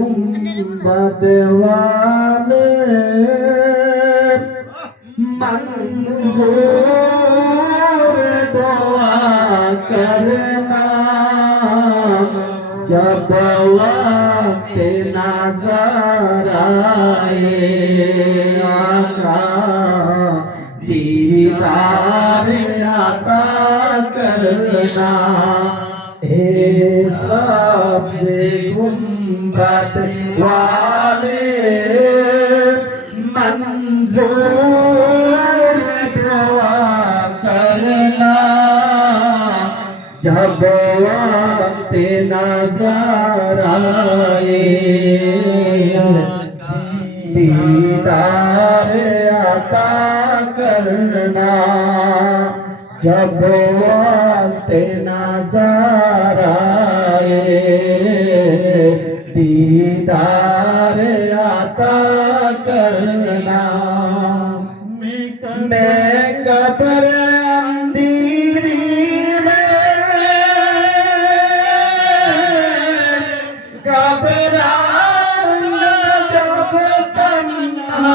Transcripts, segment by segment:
देवाले मंजूर दुआ करना जब के नजर आए आका दीदार आता करना गुम्बद वाले मंजूर दुआ करना जब वक्त न जा रहा दीदार अता करना जब आते नजारे दीदार आता करना मैं कबर घबरा जब करना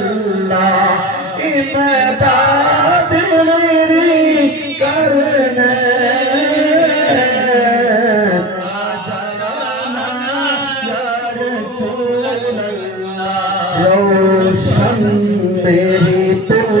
मोल्ा रोसंदी तूं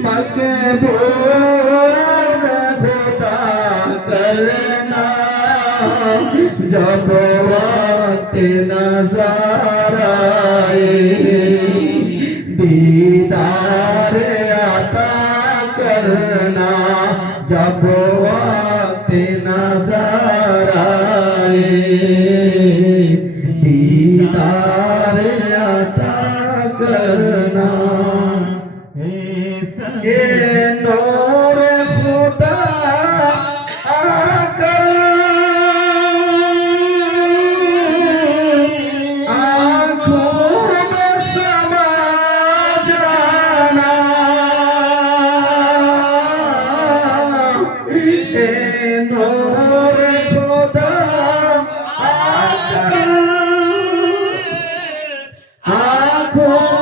तक भोता करना जब वे नजारे दीदार आता करना जब वे नजारे 我。